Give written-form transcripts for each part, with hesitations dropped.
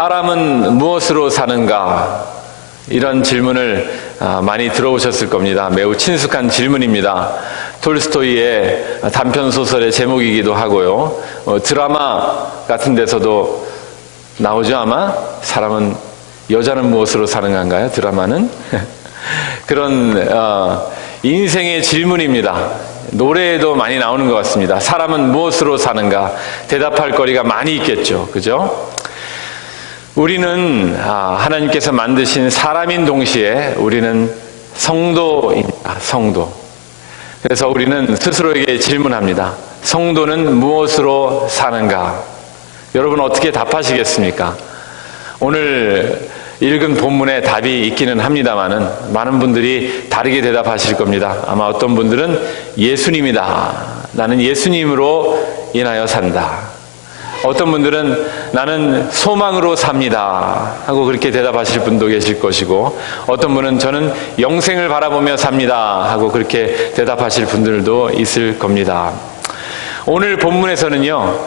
사람은 무엇으로 사는가? 이런 질문을 많이 들어오셨을 겁니다. 매우 친숙한 질문입니다. 톨스토이의 단편소설의 제목이기도 하고요. 드라마 같은 데서도 나오죠, 아마? 사람은, 여자는 무엇으로 사는 건가요? 드라마는? 그런 인생의 질문입니다. 노래에도 많이 나오는 것 같습니다. 사람은 무엇으로 사는가? 대답할 거리가 많이 있겠죠. 그죠? 우리는 하나님께서 만드신 사람인 동시에 우리는 성도입니다. 성도. 그래서 우리는 스스로에게 질문합니다. 성도는 무엇으로 사는가? 여러분 어떻게 답하시겠습니까? 오늘 읽은 본문에 답이 있기는 합니다만은 많은 분들이 다르게 대답하실 겁니다. 아마 어떤 분들은 예수님이다. 나는 예수님으로 인하여 산다. 어떤 분들은 나는 소망으로 삽니다 하고 그렇게 대답하실 분도 계실 것이고, 어떤 분은 저는 영생을 바라보며 삽니다 하고 그렇게 대답하실 분들도 있을 겁니다. 오늘 본문에서는요,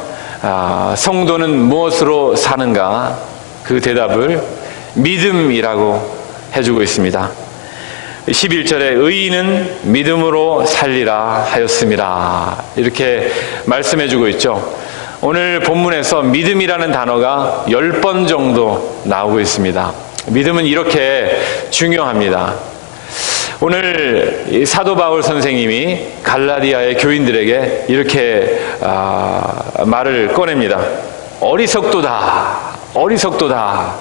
성도는 무엇으로 사는가? 그 대답을 믿음이라고 해주고 있습니다. 11절에 의인은 믿음으로 살리라 하였음이라, 이렇게 말씀해주고 있죠. 오늘 본문에서 믿음이라는 단어가 10번 정도 나오고 있습니다. 믿음은 이렇게 중요합니다. 오늘 사도 바울 선생님이 갈라디아의 교인들에게 이렇게 말을 꺼냅니다. 어리석도다, 어리석도다.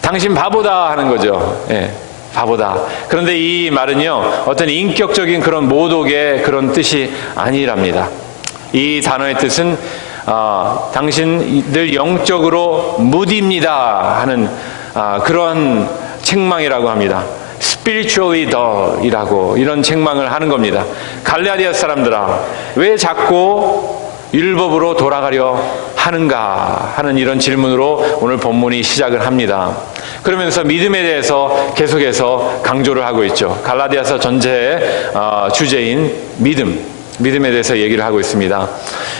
당신 바보다 하는 거죠. 예, 바보다. 그런데 이 말은요, 어떤 인격적인 그런 모독의 그런 뜻이 아니랍니다. 이 단어의 뜻은 당신들 영적으로 무디입니다 하는 그런 책망이라고 합니다. spiritually dull이라고 이런 책망을 하는 겁니다. 갈라디아 사람들아, 왜 자꾸 율법으로 돌아가려 하는가 하는 이런 질문으로 오늘 본문이 시작을 합니다. 그러면서 믿음에 대해서 계속해서 강조를 하고 있죠. 갈라디아서 전체의 주제인 믿음에 대해서 얘기를 하고 있습니다.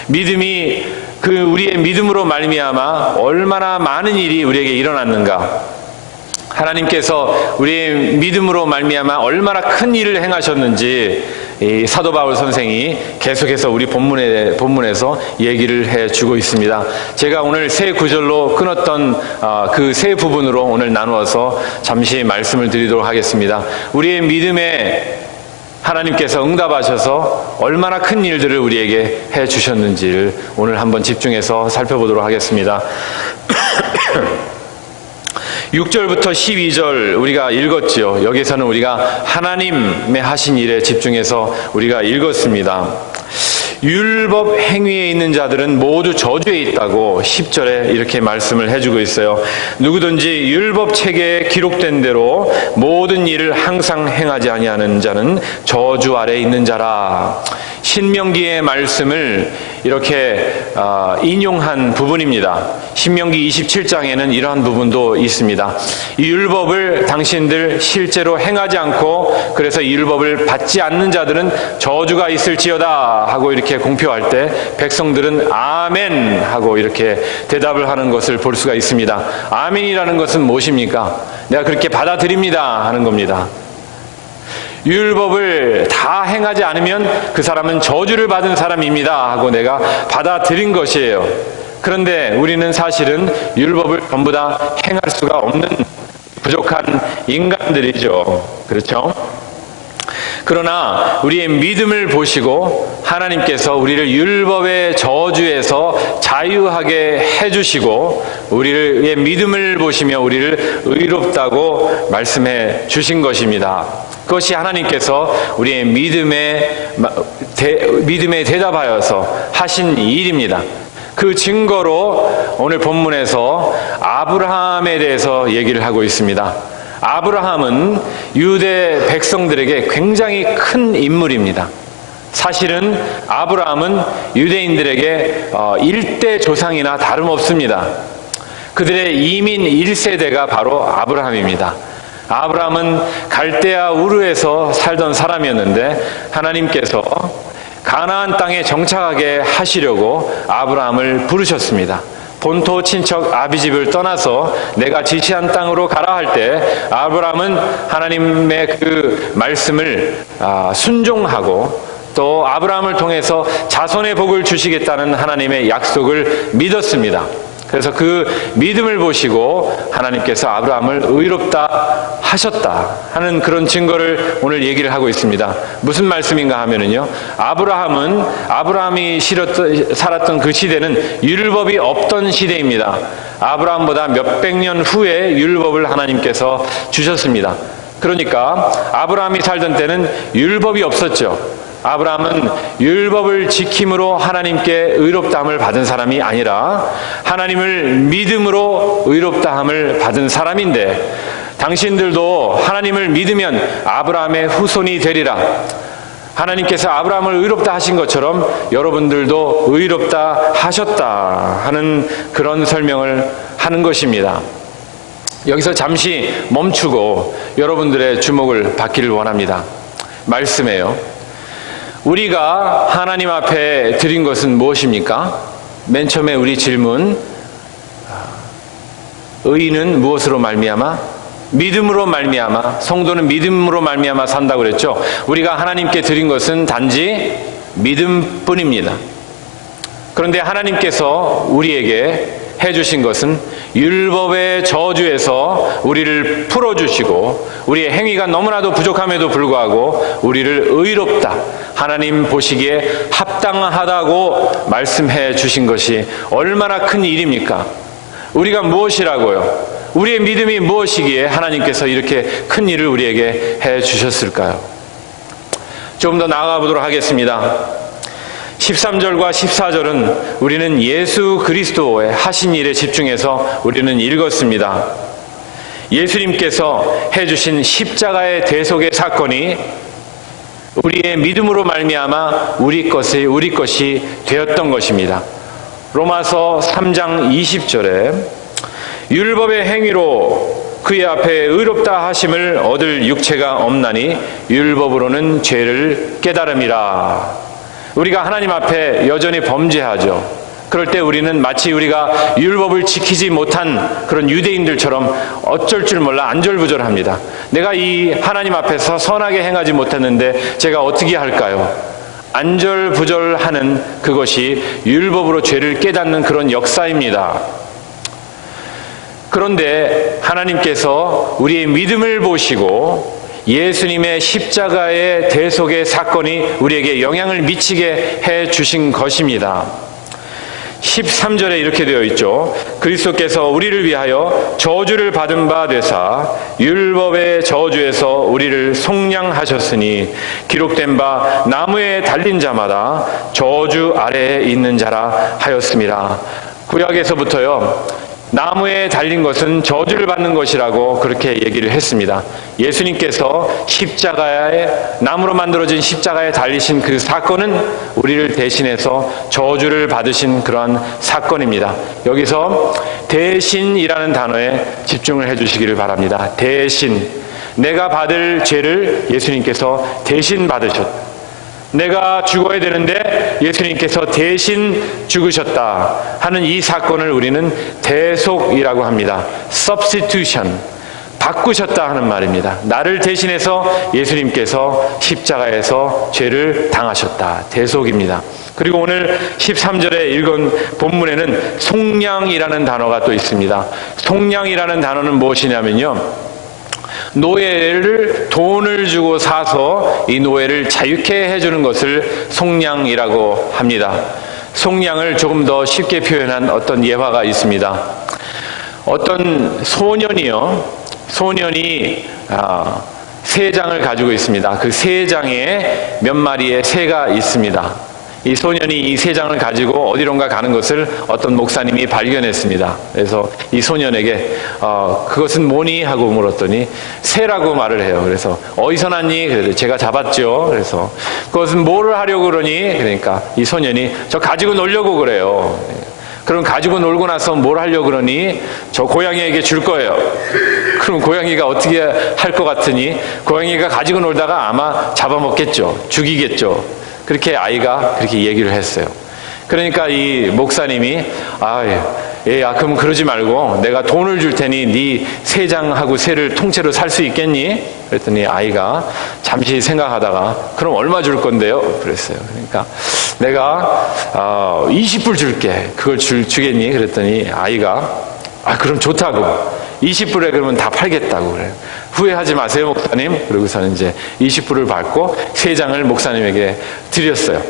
믿음이 우리의 믿음으로 말미암아 얼마나 많은 일이 우리에게 일어났는가, 하나님께서 우리의 믿음으로 말미암아 얼마나 큰 일을 행하셨는지 이 사도 바울 선생이 계속해서 우리 본문에서 얘기를 해주고 있습니다. 제가 오늘 세 구절로 끊었던 그 세 부분으로 오늘 나누어서 잠시 말씀을 드리도록 하겠습니다. 우리의 믿음에 하나님께서 응답하셔서 얼마나 큰 일들을 우리에게 해주셨는지를 오늘 한번 집중해서 살펴보도록 하겠습니다. 6절부터 12절 우리가 읽었죠. 여기서는 우리가 하나님의 하신 일에 집중해서 우리가 읽었습니다. 율법 행위에 있는 자들은 모두 저주에 있다고 10절에 이렇게 말씀을 해주고 있어요. 누구든지 율법 체계에 기록된 대로 모든 일을 항상 행하지 아니하는 자는 저주 아래 있는 자라. 신명기의 말씀을 이렇게 인용한 부분입니다. 신명기 27장에는 이러한 부분도 있습니다. 이 율법을 당신들 실제로 행하지 않고 그래서 이 율법을 받지 않는 자들은 저주가 있을지어다 하고 이렇게 공표할 때 백성들은 아멘 하고 이렇게 대답을 하는 것을 볼 수가 있습니다. 아멘이라는 것은 무엇입니까? 내가 그렇게 받아들입니다 하는 겁니다. 율법을 다 행하지 않으면 그 사람은 저주를 받은 사람입니다 하고 내가 받아들인 것이에요. 그런데 우리는 사실은 율법을 전부 다 행할 수가 없는 부족한 인간들이죠. 그렇죠? 그러나 우리의 믿음을 보시고 하나님께서 우리를 율법의 저주에서 자유하게 해주시고 우리의 믿음을 보시며 우리를 의롭다고 말씀해 주신 것입니다. 그것이 하나님께서 우리의 믿음에 대답하여서 하신 일입니다. 그 증거로 오늘 본문에서 아브라함에 대해서 얘기를 하고 있습니다. 아브라함은 유대 백성들에게 굉장히 큰 인물입니다. 사실은 아브라함은 유대인들에게 일대 조상이나 다름없습니다. 그들의 이민 1세대가 바로 아브라함입니다. 아브라함은 갈대아 우르에서 살던 사람이었는데 하나님께서 가나안 땅에 정착하게 하시려고 아브라함을 부르셨습니다. 본토 친척 아비집을 떠나서 내가 지시한 땅으로 가라 할 때 아브라함은 하나님의 그 말씀을 순종하고 또 아브라함을 통해서 자손의 복을 주시겠다는 하나님의 약속을 믿었습니다. 그래서 그 믿음을 보시고 하나님께서 아브라함을 의롭다 하셨다 하는 그런 증거를 오늘 얘기를 하고 있습니다. 무슨 말씀인가 하면은요, 아브라함이 살았던 그 시대는 율법이 없던 시대입니다. 아브라함보다 몇백 년 후에 율법을 하나님께서 주셨습니다. 그러니까 아브라함이 살던 때는 율법이 없었죠. 아브라함은 율법을 지킴으로 하나님께 의롭다함을 받은 사람이 아니라 하나님을 믿음으로 의롭다함을 받은 사람인데, 당신들도 하나님을 믿으면 아브라함의 후손이 되리라. 하나님께서 아브라함을 의롭다 하신 것처럼 여러분들도 의롭다 하셨다 하는 그런 설명을 하는 것입니다. 여기서 잠시 멈추고 여러분들의 주목을 받기를 원합니다. 말씀이에요. 우리가 하나님 앞에 드린 것은 무엇입니까? 맨 처음에 우리 질문, 의인은 무엇으로 말미암아? 믿음으로 말미암아. 성도는 믿음으로 말미암아 산다고 그랬죠. 우리가 하나님께 드린 것은 단지 믿음뿐입니다. 그런데 하나님께서 우리에게 해주신 것은 율법의 저주에서 우리를 풀어주시고, 우리의 행위가 너무나도 부족함에도 불구하고 우리를 의롭다, 하나님 보시기에 합당하다고 말씀해 주신 것이 얼마나 큰 일입니까? 우리가 무엇이라고요? 우리의 믿음이 무엇이기에 하나님께서 이렇게 큰 일을 우리에게 해 주셨을까요? 조금 더 나아가 보도록 하겠습니다. 13절과 14절은 우리는 예수 그리스도의 하신 일에 집중해서 우리는 읽었습니다. 예수님께서 해주신 십자가의 대속의 사건이 우리의 믿음으로 말미암아 우리 것이 되었던 것입니다. 로마서 3장 20절에 율법의 행위로 그의 앞에 의롭다 하심을 얻을 육체가 없나니 율법으로는 죄를 깨달음이라. 우리가 하나님 앞에 여전히 범죄하죠. 그럴 때 우리는 마치 우리가 율법을 지키지 못한 그런 유대인들처럼 어쩔 줄 몰라 안절부절합니다. 내가 이 하나님 앞에서 선하게 행하지 못했는데 제가 어떻게 할까요? 안절부절하는 그것이 율법으로 죄를 깨닫는 그런 역사입니다. 그런데 하나님께서 우리의 믿음을 보시고 예수님의 십자가의 대속의 사건이 우리에게 영향을 미치게 해 주신 것입니다. 13절에 이렇게 되어 있죠. 그리스도께서 우리를 위하여 저주를 받은 바 되사 율법의 저주에서 우리를 속량하셨으니 기록된 바 나무에 달린 자마다 저주 아래에 있는 자라 하였습니다. 구약에서부터요, 나무에 달린 것은 저주를 받는 것이라고 그렇게 얘기를 했습니다. 예수님께서 십자가에, 나무로 만들어진 십자가에 달리신 그 사건은 우리를 대신해서 저주를 받으신 그러한 사건입니다. 여기서 대신이라는 단어에 집중을 해주시기를 바랍니다. 대신, 내가 받을 죄를 예수님께서 대신 받으셨다. 내가 죽어야 되는데 예수님께서 대신 죽으셨다 하는 이 사건을 우리는 대속이라고 합니다. substitution, 바꾸셨다 하는 말입니다. 나를 대신해서 예수님께서 십자가에서 죄를 당하셨다. 대속입니다. 그리고 오늘 13절에 읽은 본문에는 속량이라는 단어가 또 있습니다. 속량이라는 단어는 무엇이냐면요, 노예를 돈을 주고 사서 이 노예를 자유케 해주는 것을 속량이라고 합니다. 속량을 조금 더 쉽게 표현한 어떤 예화가 있습니다. 어떤 소년이 새 장을 가지고 있습니다. 그 새 장에 몇 마리의 새가 있습니다. 이 소년이 이 새 장을 가지고 어디론가 가는 것을 어떤 목사님이 발견했습니다. 그래서 이 소년에게 그것은 뭐니? 하고 물었더니 새라고 말을 해요. 그래서 어디서 났니? 그래서 제가 잡았죠. 그래서 그것은 뭐를 하려고 그러니? 그러니까 이 소년이 저 가지고 놀려고 그래요. 그럼 가지고 놀고 나서 뭘 하려고 그러니? 저 고양이에게 줄 거예요. 그럼 고양이가 어떻게 할 것 같으니? 고양이가 가지고 놀다가 아마 잡아먹겠죠. 죽이겠죠. 그렇게 아이가 그렇게 얘기를 했어요. 그러니까 이 목사님이 얘야, 그럼 그러지 말고 내가 돈을 줄 테니 네 세장하고 세를 통째로 살 수 있겠니? 그랬더니 아이가 잠시 생각하다가 그럼 얼마 줄 건데요? 그랬어요. 그러니까 내가 20불 줄게. 그걸 주겠니? 그랬더니 아이가 그럼 좋다고. 20불에 그러면 다 팔겠다고 그래요. 후회하지 마세요, 목사님. 그러고서는 이제 20불을 받고 3장을 목사님에게 드렸어요.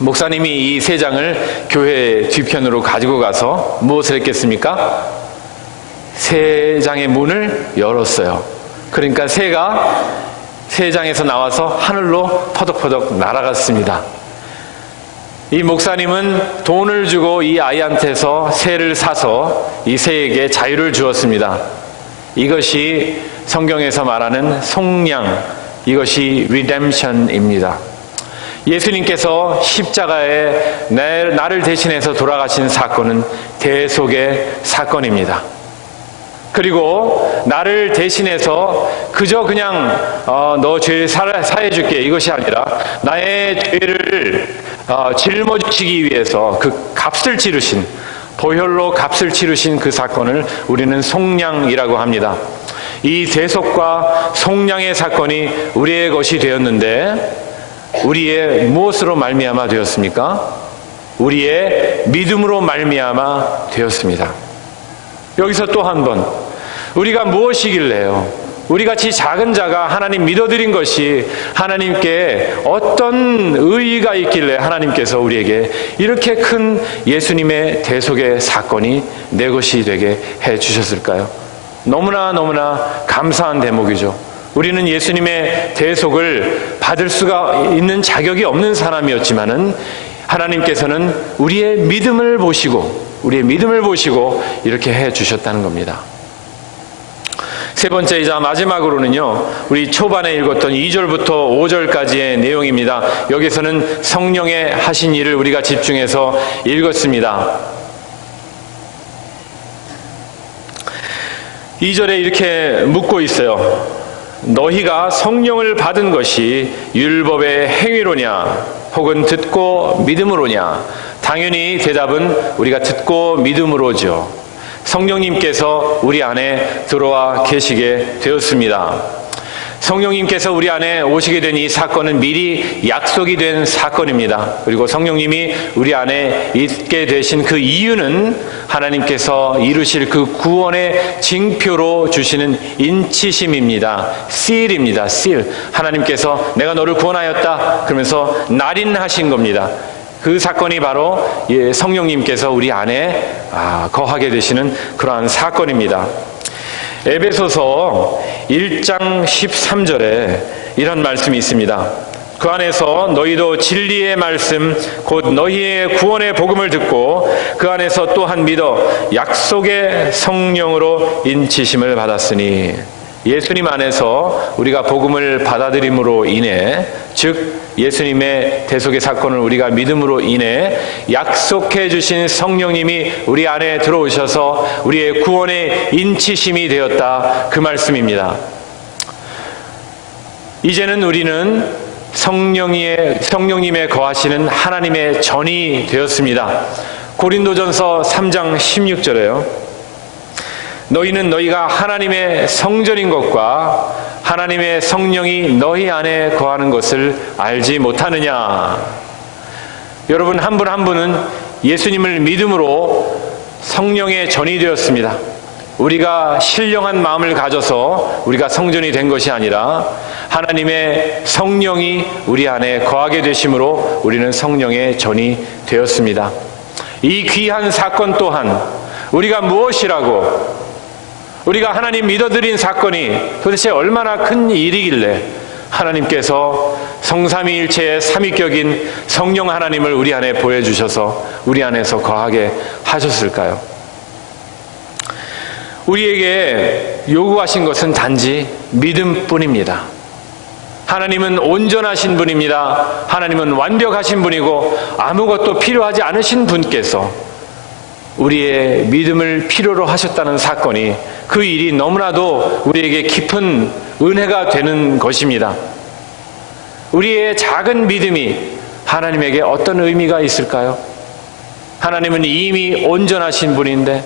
목사님이 이 3장을 교회 뒤편으로 가지고 가서 무엇을 했겠습니까? 3장의 문을 열었어요. 그러니까 새가 3장에서 나와서 하늘로 퍼덕퍼덕 날아갔습니다. 이 목사님은 돈을 주고 이 아이한테서 새를 사서 이 새에게 자유를 주었습니다. 이것이 성경에서 말하는 속량, 이것이 리뎀션입니다. 예수님께서 십자가에 나를 대신해서 돌아가신 사건은 대속의 사건입니다. 그리고 나를 대신해서 그저 그냥 너 죄 사해줄게 이것이 아니라 나의 죄를 짊어지시기 위해서 그 값을 치르신, 보혈로 값을 치르신 그 사건을 우리는 속량이라고 합니다. 이 대속과 속량의 사건이 우리의 것이 되었는데 우리의 무엇으로 말미암아 되었습니까? 우리의 믿음으로 말미암아 되었습니다. 여기서 또 한 번, 우리가 무엇이길래요? 우리같이 작은 자가 하나님 믿어드린 것이 하나님께 어떤 의의가 있길래 하나님께서 우리에게 이렇게 큰 예수님의 대속의 사건이 내 것이 되게 해주셨을까요? 너무나 감사한 대목이죠. 우리는 예수님의 대속을 받을 수가 있는 자격이 없는 사람이었지만은 하나님께서는 우리의 믿음을 보시고 이렇게 해주셨다는 겁니다. 세 번째이자 마지막으로는요, 우리 초반에 읽었던 2절부터 5절까지의 내용입니다. 여기서는 성령의 하신 일을 우리가 집중해서 읽었습니다. 2절에 이렇게 묻고 있어요. 너희가 성령을 받은 것이 율법의 행위로냐 혹은 듣고 믿음으로냐? 당연히 대답은 우리가 듣고 믿음으로죠. 성령님께서 우리 안에 들어와 계시게 되었습니다. 성령님께서 우리 안에 오시게 된 이 사건은 미리 약속이 된 사건입니다. 그리고 성령님이 우리 안에 있게 되신 그 이유는 하나님께서 이루실 그 구원의 징표로 주시는 인치심입니다. seal입니다. seal. 하나님께서 내가 너를 구원하였다 그러면서 날인하신 겁니다. 그 사건이 바로 성령님께서 우리 안에 거하게 되시는 그러한 사건입니다. 에베소서 1장 13절에 이런 말씀이 있습니다. 그 안에서 너희도 진리의 말씀 곧 너희의 구원의 복음을 듣고 그 안에서 또한 믿어 약속의 성령으로 인치심을 받았으니, 예수님 안에서 우리가 복음을 받아들임으로 인해, 즉 예수님의 대속의 사건을 우리가 믿음으로 인해 약속해 주신 성령님이 우리 안에 들어오셔서 우리의 구원의 인치심이 되었다, 그 말씀입니다. 이제는 우리는 성령님의 거하시는 하나님의 전이 되었습니다. 고린도전서 3장 16절에요. 너희는 너희가 하나님의 성전인 것과 하나님의 성령이 너희 안에 거하는 것을 알지 못하느냐? 여러분, 한 분 한 분은 예수님을 믿음으로 성령의 전이 되었습니다. 우리가 신령한 마음을 가져서 우리가 성전이 된 것이 아니라 하나님의 성령이 우리 안에 거하게 되심으로 우리는 성령의 전이 되었습니다. 이 귀한 사건 또한 우리가 무엇이라고, 우리가 하나님 믿어드린 사건이 도대체 얼마나 큰 일이길래 하나님께서 성삼위일체의 삼위격인 성령 하나님을 우리 안에 보여주셔서 우리 안에서 거하게 하셨을까요? 우리에게 요구하신 것은 단지 믿음뿐입니다. 하나님은 온전하신 분입니다. 하나님은 완벽하신 분이고 아무것도 필요하지 않으신 분께서 우리의 믿음을 필요로 하셨다는 사건이, 그 일이 너무나도 우리에게 깊은 은혜가 되는 것입니다. 우리의 작은 믿음이 하나님에게 어떤 의미가 있을까요? 하나님은 이미 온전하신 분인데,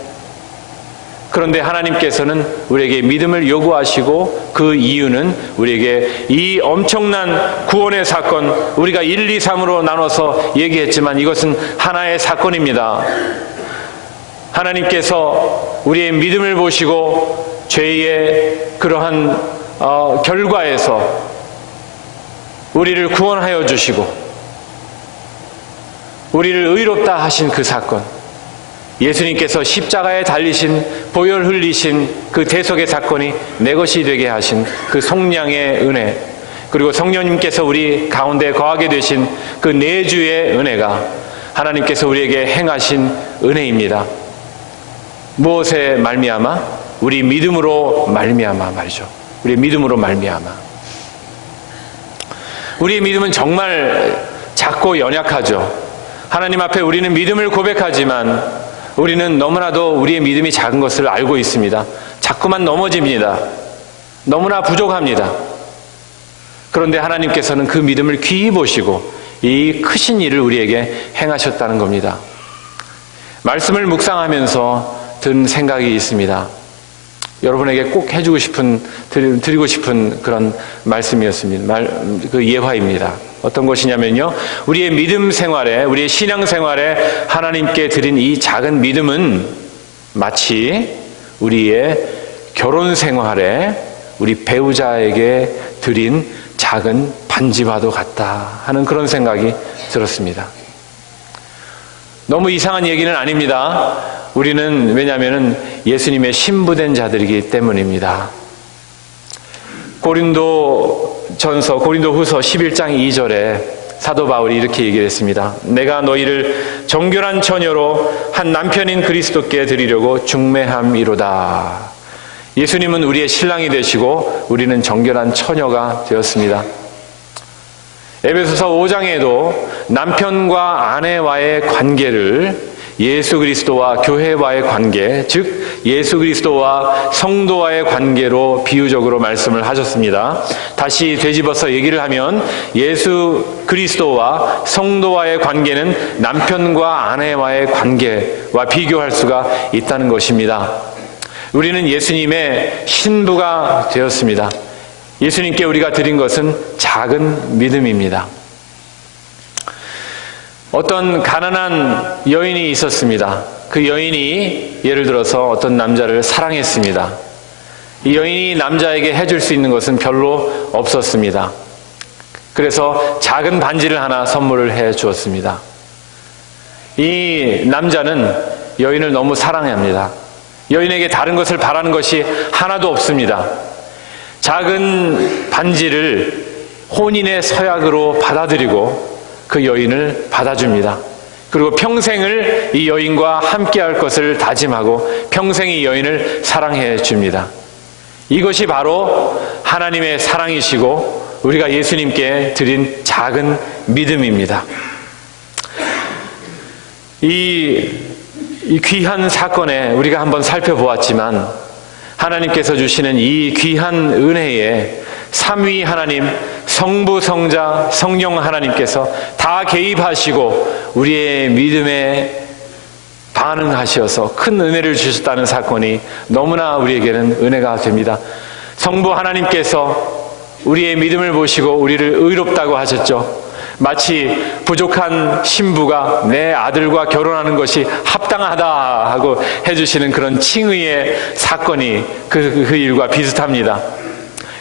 그런데 하나님께서는 우리에게 믿음을 요구하시고, 그 이유는 우리에게 이 엄청난 구원의 사건, 우리가 1, 2, 3으로 나눠서 얘기했지만 이것은 하나의 사건입니다. 하나님께서 우리의 믿음을 보시고 죄의 그러한 결과에서 우리를 구원하여 주시고 우리를 의롭다 하신 그 사건, 예수님께서 십자가에 달리신, 보혈 흘리신 그 대속의 사건이 내 것이 되게 하신 그 속량의 은혜, 그리고 성령님께서 우리 가운데 거하게 되신 그 내주의 은혜가 하나님께서 우리에게 행하신 은혜입니다. 무엇에 말미암아? 우리 믿음으로 말미암아 말이죠. 우리 믿음으로 말미암아. 우리의 믿음은 정말 작고 연약하죠. 하나님 앞에 우리는 믿음을 고백하지만 우리는 너무나도 우리의 믿음이 작은 것을 알고 있습니다. 자꾸만 넘어집니다. 너무나 부족합니다. 그런데 하나님께서는 그 믿음을 귀히 보시고 이 크신 일을 우리에게 행하셨다는 겁니다. 말씀을 묵상하면서 든 생각이 있습니다. 여러분에게 꼭 해주고 싶은, 드리고 싶은 그런 말씀이었습니다. 그 예화입니다. 어떤 것이냐면요, 우리의 믿음 생활에, 우리의 신앙 생활에 하나님께 드린 이 작은 믿음은 마치 우리의 결혼 생활에 우리 배우자에게 드린 작은 반지와도 같다 하는 그런 생각이 들었습니다. 너무 이상한 얘기는 아닙니다. 우리는 왜냐하면 예수님의 신부된 자들이기 때문입니다. 고린도전서, 고린도후서 11장 2절에 사도 바울이 이렇게 얘기를 했습니다. 내가 너희를 정결한 처녀로 한 남편인 그리스도께 드리려고 중매함이로다. 예수님은 우리의 신랑이 되시고 우리는 정결한 처녀가 되었습니다. 에베소서 5장에도 남편과 아내와의 관계를 예수 그리스도와 교회와의 관계, 즉 예수 그리스도와 성도와의 관계로 비유적으로 말씀을 하셨습니다. 다시 되짚어서 얘기를 하면 예수 그리스도와 성도와의 관계는 남편과 아내와의 관계와 비교할 수가 있다는 것입니다. 우리는 예수님의 신부가 되었습니다. 예수님께 우리가 드린 것은 작은 믿음입니다. 어떤 가난한 여인이 있었습니다. 그 여인이 예를 들어서 어떤 남자를 사랑했습니다. 이 여인이 남자에게 해줄 수 있는 것은 별로 없었습니다. 그래서 작은 반지를 하나 선물을 해 주었습니다. 이 남자는 여인을 너무 사랑합니다. 여인에게 다른 것을 바라는 것이 하나도 없습니다. 작은 반지를 혼인의 서약으로 받아들이고 그 여인을 받아줍니다. 그리고 평생을 이 여인과 함께할 것을 다짐하고 평생 이 여인을 사랑해 줍니다. 이것이 바로 하나님의 사랑이시고 우리가 예수님께 드린 작은 믿음입니다. 이 귀한 사건에 우리가 한번 살펴보았지만 하나님께서 주시는 이 귀한 은혜에 삼위 하나님, 성부, 성자, 성령 하나님께서 다 개입하시고 우리의 믿음에 반응하셔서 큰 은혜를 주셨다는 사건이 너무나 우리에게는 은혜가 됩니다. 성부 하나님께서 우리의 믿음을 보시고 우리를 의롭다고 하셨죠. 마치 부족한 신부가 내 아들과 결혼하는 것이 합당하다 하고 해주시는 그런 칭의의 사건이 그 일과 비슷합니다.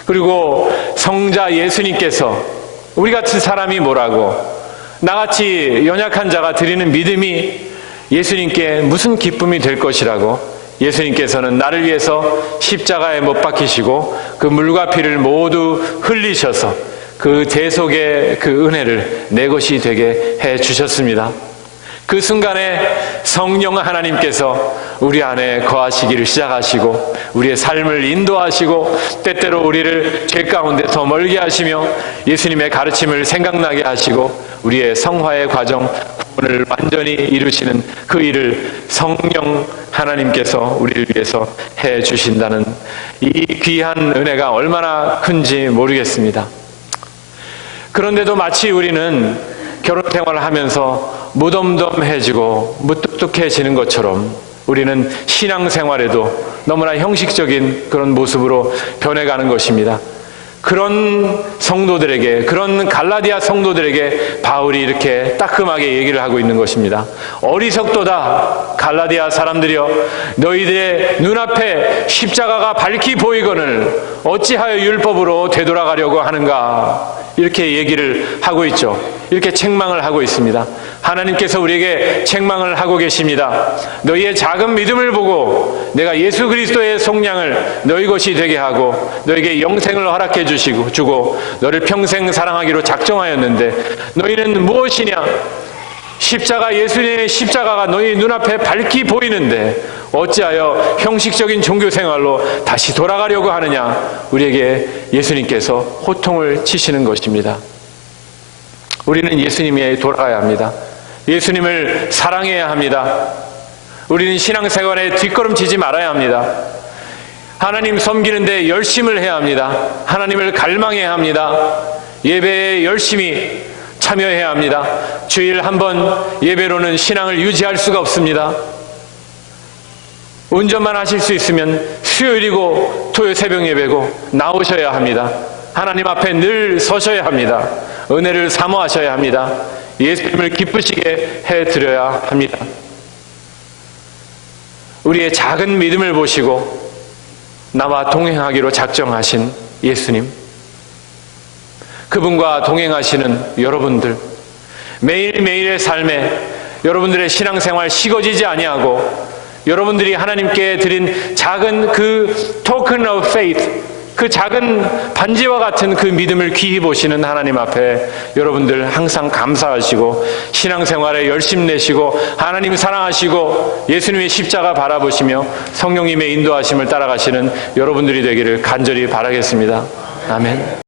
그리고 성자 예수님께서 우리 같은 사람이 뭐라고, 나같이 연약한 자가 드리는 믿음이 예수님께 무슨 기쁨이 될 것이라고 예수님께서는 나를 위해서 십자가에 못 박히시고 그 물과 피를 모두 흘리셔서 그 대속의 그 은혜를 내 것이 되게 해 주셨습니다. 그 순간에 성령 하나님께서 우리 안에 거하시기를 시작하시고 우리의 삶을 인도하시고 때때로 우리를 죄 가운데 더 멀게 하시며 예수님의 가르침을 생각나게 하시고 우리의 성화의 과정, 구원을 완전히 이루시는 그 일을 성령 하나님께서 우리를 위해서 해 주신다는 이 귀한 은혜가 얼마나 큰지 모르겠습니다. 그런데도 마치 우리는 결혼 생활을 하면서 무덤덤해지고 무뚝뚝해지는 것처럼 우리는 신앙생활에도 너무나 형식적인 그런 모습으로 변해가는 것입니다. 그런 성도들에게, 그런 갈라디아 성도들에게 바울이 이렇게 따끔하게 얘기를 하고 있는 것입니다. 어리석도다 갈라디아 사람들이여, 너희들의 눈앞에 십자가가 밝히 보이거늘 어찌하여 율법으로 되돌아가려고 하는가, 이렇게 얘기를 하고 있죠. 이렇게 책망을 하고 있습니다. 하나님께서 우리에게 책망을 하고 계십니다. 너희의 작은 믿음을 보고 내가 예수 그리스도의 속량을 너희 것이 되게 하고 너에게 영생을 허락해 주고 너를 평생 사랑하기로 작정하였는데 너희는 무엇이냐? 십자가, 예수님의 십자가가 너희 눈앞에 밝히 보이는데 어찌하여 형식적인 종교생활로 다시 돌아가려고 하느냐? 우리에게 예수님께서 호통을 치시는 것입니다. 우리는 예수님에 돌아가야 합니다. 예수님을 사랑해야 합니다. 우리는 신앙생활에 뒷걸음치지 말아야 합니다. 하나님 섬기는데 열심을 해야 합니다. 하나님을 갈망해야 합니다. 예배에 열심히 참여해야 합니다. 주일 한 번 예배로는 신앙을 유지할 수가 없습니다. 운전만 하실 수 있으면 수요일이고 토요 새벽 예배고 나오셔야 합니다. 하나님 앞에 늘 서셔야 합니다. 은혜를 사모하셔야 합니다. 예수님을 기쁘시게 해드려야 합니다. 우리의 작은 믿음을 보시고 나와 동행하기로 작정하신 예수님, 그분과 동행하시는 여러분들, 매일매일의 삶에 여러분들의 신앙생활 식어지지 아니하고 여러분들이 하나님께 드린 작은 그 token of faith, 그 작은 반지와 같은 그 믿음을 귀히 보시는 하나님 앞에 여러분들 항상 감사하시고 신앙생활에 열심 내시고 하나님 사랑하시고 예수님의 십자가 바라보시며 성령님의 인도하심을 따라가시는 여러분들이 되기를 간절히 바라겠습니다. 아멘.